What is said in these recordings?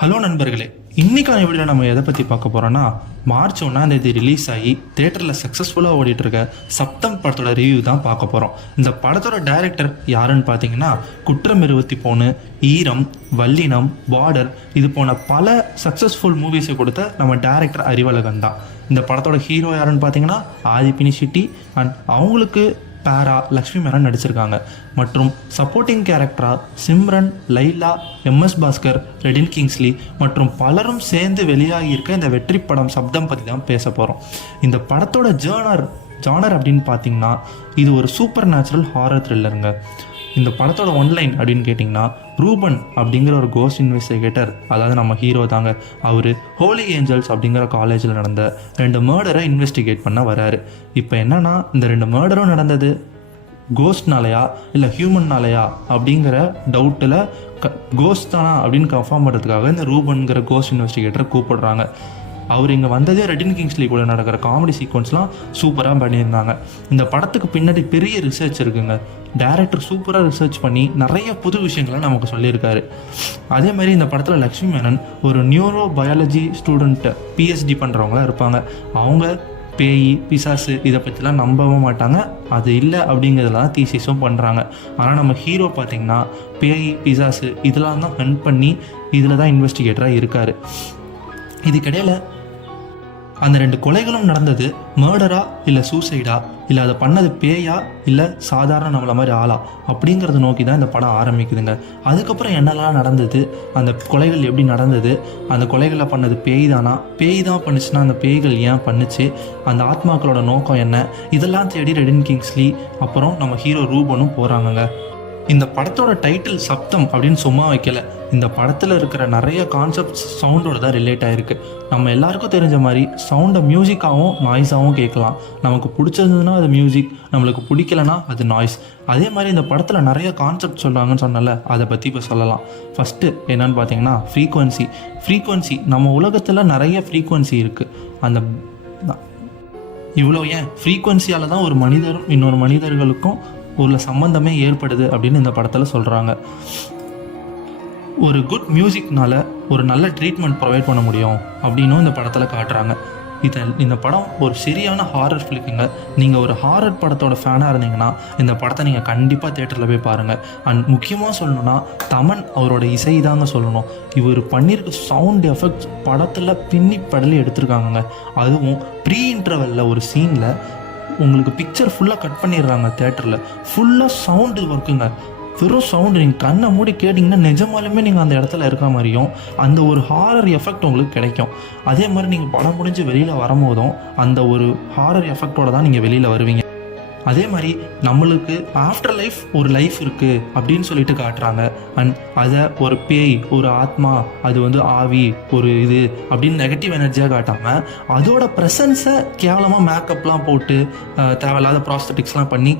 Hello நண்பர்களே, இன்னைக்கான வீடியோவில் நம்ம எதை பற்றி பார்க்க போகிறோன்னா, மார்ச் 1 ரிலீஸ் ஆகி தேட்டரில் சக்ஸஸ்ஃபுல்லாக ஓடிட்டுருக்க சப்தம் படத்தோட ரிவ்யூ தான் பார்க்க போகிறோம். இந்த படத்தோட டைரக்டர் யாருன்னு பார்த்தீங்கன்னா, குற்றம் 23, ஈரம், வல்லினம், பார்டர் இது போன பல சக்ஸஸ்ஃபுல் மூவிஸை கொடுத்த நம்ம டைரக்டர் அறிவழகன் தான். இந்த படத்தோட ஹீரோ யாருன்னு பார்த்தீங்கன்னா ஆதி பினிஷெட்டி அண்ட் அவங்களுக்கு பேரா லக்ஷ்மி மேனன் நடிச்சிருக்காங்க. மற்றும் சப்போர்ட்டிங் கேரக்டரா சிம்ரன், லைலா, எம்எஸ் பாஸ்கர், ரெடின் கிங்ஸ்லி மற்றும் பலரும் சேர்ந்து வெளியாகியிருக்க இந்த வெற்றி படம் சப்தம் பற்றி தான் பேச போகிறோம். இந்த படத்தோட ஜானர் அப்படின்னு பார்த்தீங்கன்னா இது ஒரு சூப்பர் நேச்சுரல் ஹாரர் த்ரில்லருங்க. இந்த படத்தோட ஒன்லைன் அப்படின்னு கேட்டிங்கன்னா, ரூபன் அப்படிங்கிற ஒரு கோஸ்ட் இன்வெஸ்டிகேட்டர், அதாவது நம்ம ஹீரோ தாங்க, அவர் ஹோலி ஏஞ்சல்ஸ் அப்படிங்கிற காலேஜில் நடந்த 2 மர்டரை இன்வெஸ்டிகேட் பண்ண வராரு. இப்போ என்னன்னா, இந்த 2 மர்டரும் நடந்தது கோஸ்ட்னாலையா இல்லை ஹியூமன்னாலையா அப்படிங்கிற டவுட்டில் கோஸ்ட் தானா அப்படின்னு கன்ஃபார்ம் பண்ணுறதுக்காக இந்த ரூபன்கிற கோஸ்ட் இன்வெஸ்டிகேட்டரை கூப்பிடுறாங்க. அவர் இங்கே வந்ததே ரெடின் கிங்ஸ்லி கூட நடக்கிற காமெடி சீக்வன்ஸ்லாம் சூப்பராக பண்ணியிருந்தாங்க. இந்த படத்துக்கு பின்னாடி பெரிய ரிசர்ச் இருக்குங்க. டைரக்டர் சூப்பராக ரிசர்ச் பண்ணி நிறைய புது விஷயங்களை நமக்கு சொல்லியிருக்காரு. அதே மாதிரி இந்த படத்தில் லக்ஷ்மி மேனன் ஒரு நியூரோ பயாலஜி ஸ்டூடெண்ட்டு, பிஹெச்டி பண்ணுறவங்களாம் இருப்பாங்க. அவங்க பேய், பிசாசு இதை பற்றிலாம் நம்பவும் மாட்டாங்க. அது இல்லை அப்படிங்கிறதுலாம் தீசிஸும் பண்ணுறாங்க. ஆனால் நம்ம ஹீரோ பார்த்திங்கன்னா பேய், பிசாசு இதெல்லாம் தான் ஹண்ட் பண்ணி இதில் தான் இன்வெஸ்டிகேட்டராக இருக்கார். இதுக்கிடையில் அந்த 2 கொலைகளும் நடந்தது மர்டரா இல்லை சூசைடா, இல்லை அதை பண்ணது பேயா இல்லை சாதாரண நம்மள மாதிரி ஆளா அப்படிங்கிறத நோக்கி தான் இந்த படம் ஆரம்பிக்குதுங்க. அதுக்கப்புறம் என்னெல்லாம் நடந்தது, அந்த கொலைகள் எப்படி நடந்தது, அந்த கொலைகளை பண்ணது பேய் தானா, பேய் தான் பண்ணுச்சுன்னா அந்த பேய்கள் ஏன் பண்ணுச்சு, அந்த ஆத்மாக்களோட நோக்கம் என்ன, இதெல்லாம் தேடி ரெடின் கிங்ஸ்லி அப்புறம் நம்ம ஹீரோ ரூபனும் போகிறாங்கங்க. இந்த படத்தோட டைட்டில் சப்தம் அப்படின்னு சும்மா வைக்கல. இந்த படத்தில் இருக்கிற நிறைய கான்செப்ட்ஸ் சவுண்டோட தான் ரிலேட் ஆகிருக்கு. நம்ம எல்லாருக்கும் தெரிஞ்ச மாதிரி சவுண்டை மியூசிக்காகவும் நாய்ஸாகவும் கேட்கலாம். நமக்கு பிடிச்சிருந்ததுன்னா அது மியூசிக், நம்மளுக்கு பிடிக்கலனா அது நாய்ஸ். அதே மாதிரி இந்த படத்தில் நிறைய கான்செப்ட் சொல்கிறாங்கன்னு சொன்னால அதை பற்றி இப்போ சொல்லலாம். ஃபஸ்ட்டு என்னன்னு பார்த்தீங்கன்னா ஃப்ரீக்வன்சி. நம்ம உலகத்தில் நிறைய ஃப்ரீக்வன்சி இருக்குது. அந்த இவ்வளோ ஏன் ஃப்ரீக்வன்சியால் தான் ஒரு மனிதரும் இன்னொரு மனிதர்களுக்கும் உள்ள சம்பந்தமே ஏற்படுது அப்படின்னு இந்த படத்தில் சொல்கிறாங்க. ஒரு குட் மியூசிக்னால ஒரு நல்ல ட்ரீட்மெண்ட் ப்ரொவைட் பண்ண முடியும் அப்படின்னும் இந்த படத்தில் காட்டுறாங்க. இந்த படம் ஒரு சரியான ஹாரர் ஃபிலிக்குங்க. நீங்கள் ஒரு ஹாரர் படத்தோட ஃபேனாக இருந்தீங்கன்னா இந்த படத்தை நீங்கள் கண்டிப்பாக தேட்டரில் போய் பாருங்கள். அண்ட் முக்கியமாக சொல்லணுன்னா தமன் அவரோட இசை தாங்க சொல்லணும். இவர் பண்ணியிருக்க சவுண்ட் எஃபெக்ட்ஸ் படத்தில் பின்னி படலே எடுத்திருக்காங்க. அதுவும் ப்ரீ இன்டர்வெல்லில் ஒரு சீனில் உங்களுக்கு பிக்சர் ஃபுல்லாக கட் பண்ணிடுறாங்க. தேட்டரில் ஃபுல்லாக சவுண்டு ஒர்க்குங்க. வெறும் சவுண்டு, நீங்கள் கண்ணை மூடி கேட்டிங்கன்னா நிஜமாலுமே நீங்கள் அந்த இடத்துல இருக்க மாதிரியும் அந்த ஒரு ஹாரர் எஃபெக்ட் உங்களுக்கு கிடைக்கும். அதே மாதிரி நீங்கள் படம் முடிஞ்சு வெளியில் வரும்போதும் அந்த ஒரு ஹாரர் எஃபெக்டோடு தான் நீங்கள் வெளியில் வருவீங்க. அதே மாதிரி நம்மளுக்கு ஆஃப்டர் லைஃப் ஒரு லைஃப் இருக்குது அப்படின்னு சொல்லிட்டு காட்டுறாங்க. அண்ட் அதை ஒரு பேய், ஒரு ஆத்மா, அது ஆவி, ஒரு இது அப்படின்னு நெகட்டிவ் எனர்ஜியாக காட்டாமல் அதோட ப்ரெசன்ஸை கேவலமாக மேக்கப்லாம் போட்டு தேவையில்லாத ப்ராஸ்தட்டிக்ஸ்லாம் பண்ணி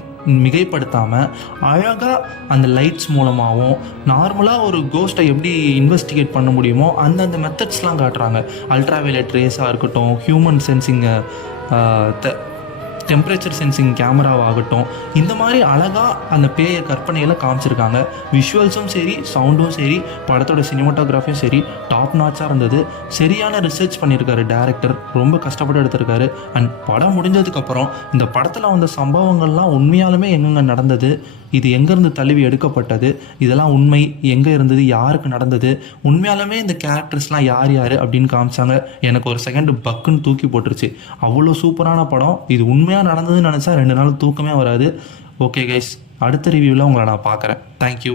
மிகைப்படுத்தாமல் அழகாக அந்த லைட்ஸ் மூலமாகவும் நார்மலாக ஒரு கோஸ்ட்டை எப்படி இன்வெஸ்டிகேட் பண்ண முடியுமோ அந்தந்த மெத்தட்ஸ்லாம் காட்டுறாங்க. அல்ட்ராவைலட் ரேஸாக இருக்கட்டும், ஹியூமன் சென்சிங்கை, டெம்பரேச்சர் சென்சிங் கேமராவாகட்டும், இந்த மாதிரி அழகாக அந்த பேயை கற்பனையில் காமிச்சிருக்காங்க. விஷுவல்ஸும் சரி, சவுண்டும் சரி, படத்தோட சினிமாட்டோகிராஃபியும் சரி டாப் நாச்சாக இருந்தது. சரியான ரிசர்ச் பண்ணியிருக்காரு டைரக்டர், ரொம்ப கஷ்டப்பட்டு எடுத்திருக்காரு. அண்ட் படம் முடிஞ்சதுக்கப்புறம் இந்த படத்தில் வந்த சம்பவங்கள்லாம் உண்மையாலுமே எங்கெங்கே நடந்தது, இது எங்கேருந்து தழுவி எடுக்கப்பட்டது, இதெல்லாம் உண்மை எங்கே இருந்தது, யாருக்கு நடந்தது, உண்மையாலுமே இந்த கேரக்டர்ஸ்லாம் யார் யார் அப்படின்னு காமிச்சாங்க. எனக்கு ஒரு செகண்ட் பக்குன்னு தூக்கி போட்டுருச்சு. அவ்வளோ சூப்பரான படம். இது உண்மையாக நடந்ததுன்னு நினச்சா 2 நாள் தூக்கமே வராது. ஓகே கைஸ், அடுத்த ரிவ்யூவில் உங்களை நான் பார்க்குறேன். தேங்க்யூ.